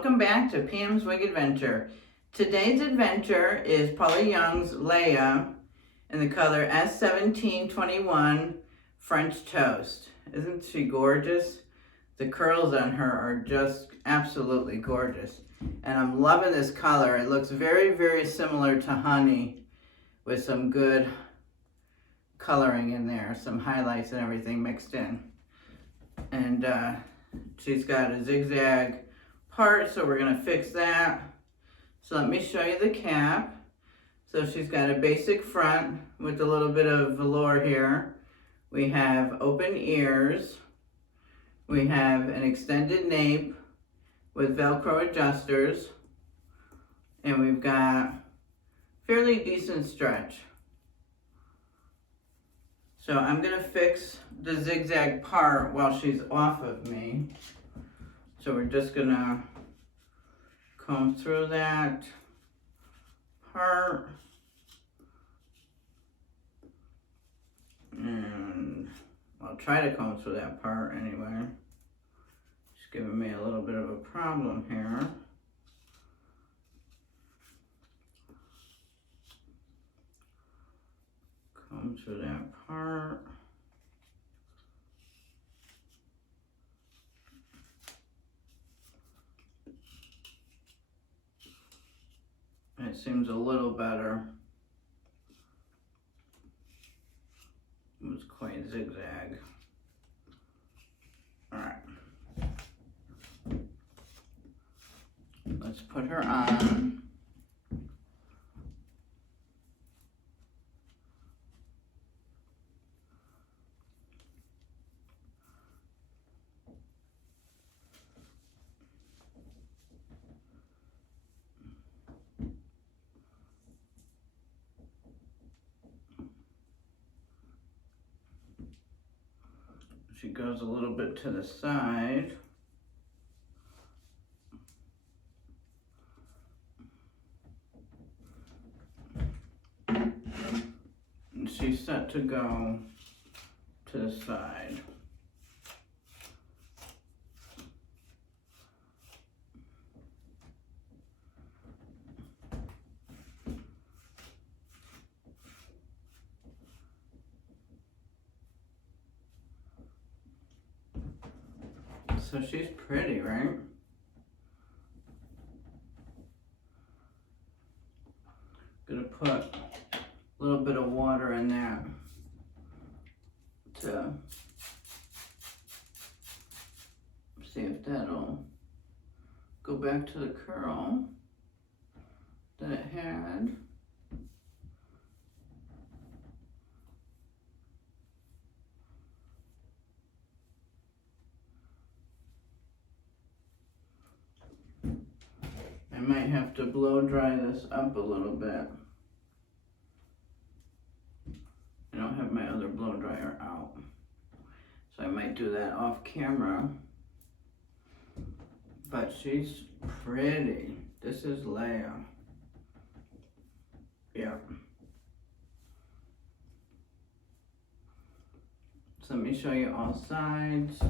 welcome back to Pam's Wig Adventure. Today's adventure is Paula Young's LEIA in the color S1721 French Toast. Isn't she gorgeous? The curls on her are just absolutely gorgeous. And I'm loving this color. It looks very, very similar to Honey with some good coloring in there, some highlights and everything mixed in. And she's got a zigzag part, so we're gonna fix that. So let me show you the cap. So she's got a basic front with a little bit of velour here. We have open ears. We have an extended nape with Velcro adjusters. And we've got fairly decent stretch. So I'm gonna fix the zigzag part while she's off of me. So we're just gonna comb through that part. And I'll try to comb through that part anyway. She's giving me a little bit of a problem here. Comb through that part. It seems a little better. It was quite zigzag. All right. Let's put her on. She goes a little bit to the side. And she's set to go to the side. So she's pretty, right? Gonna put a little bit of water in there to see if that'll go back to the curl that it had. I might have to blow dry this up a little bit. I don't have my other blow dryer out, so I might do that off camera. But she's pretty. This is LEIA. Yeah. So let me show you all sides.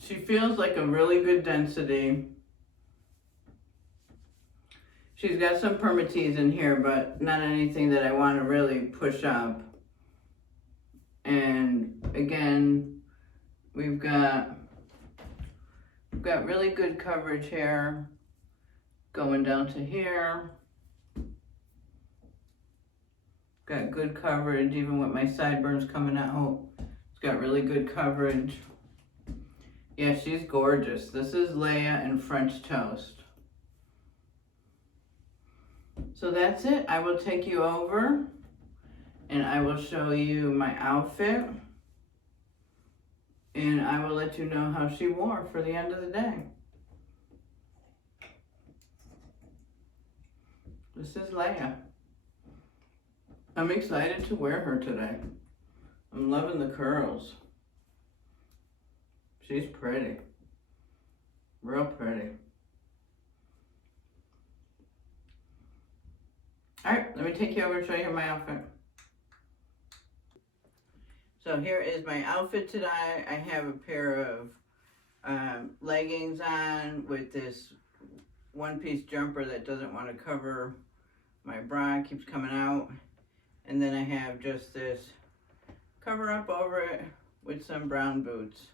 She feels like a really good density. She's got some permatease in here, but not anything that I want to really push up. And again, we've got really good coverage here, going down to here. Got good coverage, even with my sideburns coming out. It's got really good coverage. Yeah, she's gorgeous. This is LEIA in French Toast. So that's it. I will take you over and I will show you my outfit. And I will let you know how she wore for the end of the day. This is LEIA. I'm excited to wear her today. I'm loving the curls. She's pretty. Real pretty. Alright, let me take you over and show you my outfit. So here is my outfit today. I have a pair of leggings on with this one-piece jumper that doesn't want to cover my bra, it keeps coming out. And then I have just this cover up over it with some brown boots.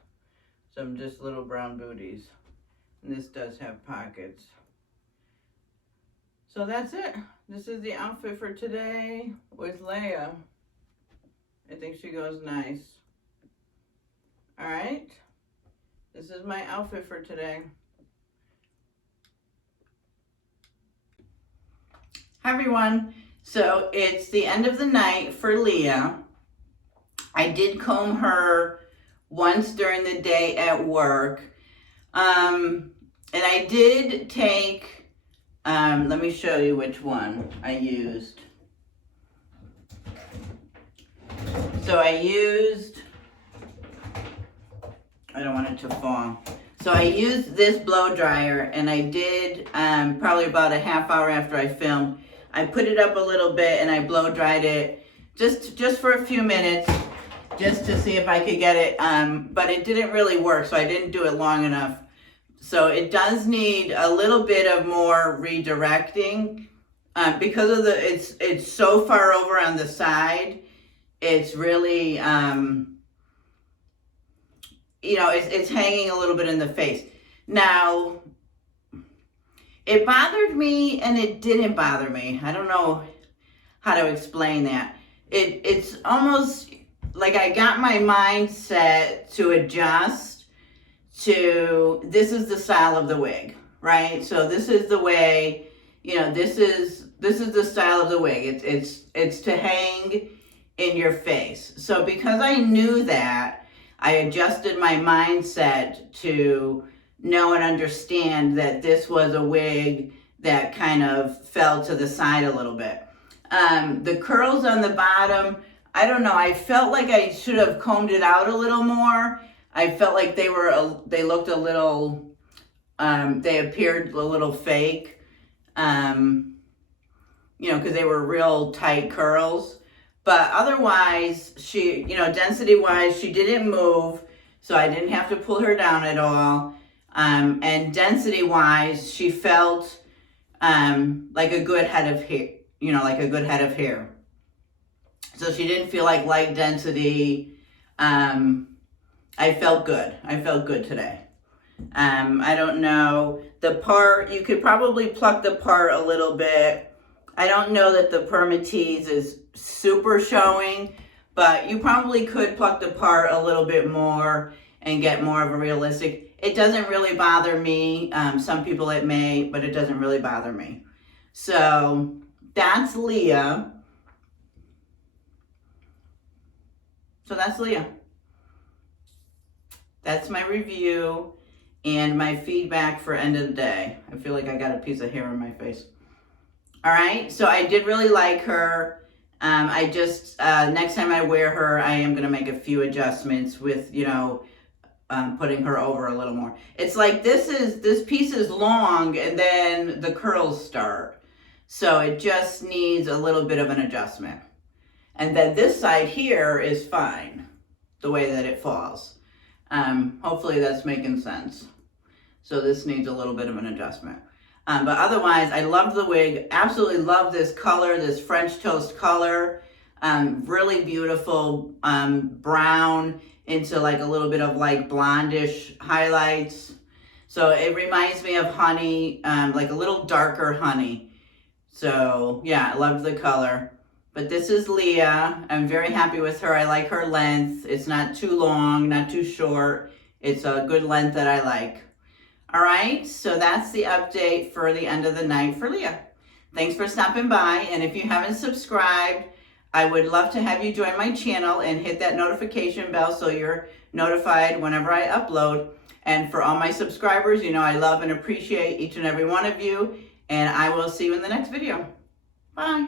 Some just little brown booties. And this does have pockets. So that's it. This is the outfit for today with LEIA. I think she goes nice. Alright. This is my outfit for today. Hi everyone. So it's the end of the night for LEIA. I did comb her once during the day at work. And I did take, let me show you which one I used. So I used, I don't want it to fall. So I used this blow dryer, and I did probably about a half hour after I filmed. I put it up a little bit and I blow dried it just for a few minutes, just to see if I could get it, but it didn't really work, so I didn't do it long enough. So it does need a little bit of more redirecting because of it's so far over on the side. It's really, you know, it's hanging a little bit in the face. Now, it bothered me and it didn't bother me. I don't know how to explain that. It's almost like I got my mindset to adjust to, this is the style of the wig, right? So this is the way, you know, this is the style of the wig. It's to hang in your face. So because I knew that, I adjusted my mindset to know and understand that this was a wig that kind of fell to the side a little bit. The curls on the bottom, I don't know, I felt like I should have combed it out a little more. I felt like they looked a little, they appeared a little fake, you know, because they were real tight curls. But otherwise, she, you know, density-wise, she didn't move, so I didn't have to pull her down at all. And density-wise, she felt like a good head of hair, you know, like a good head of hair. So she didn't feel like light density. I felt good. I felt good today. I don't know. The part, you could probably pluck the part a little bit. I don't know that the permatease is super showing, but you probably could pluck the part a little bit more and get more of a realistic. It doesn't really bother me. Some people it may, but it doesn't really bother me. So that's LEIA. So that's LEIA. That's my review and my feedback for end of the day. I feel like I got a piece of hair on my face. All right, so I did really like her. I just, next time I wear her, I am gonna make a few adjustments with, you know, putting her over a little more. It's like this piece is long and then the curls start. So it just needs a little bit of an adjustment. And then this side here is fine, the way that it falls. Hopefully that's making sense. So this needs a little bit of an adjustment. But otherwise, I love the wig. Absolutely love this color, this French toast color. Really beautiful brown into like a little bit of like blondish highlights. So it reminds me of honey, like a little darker honey. So yeah, I love the color. But this is LEIA. I'm very happy with her. I like her length. It's not too long, not too short. It's a good length that I like. All right, so that's the update for the end of the night for LEIA. Thanks for stopping by, and if you haven't subscribed, I would love to have you join my channel and hit that notification bell so you're notified whenever I upload. And for all my subscribers, you know I love and appreciate each and every one of you, and I will see you in the next video. Bye.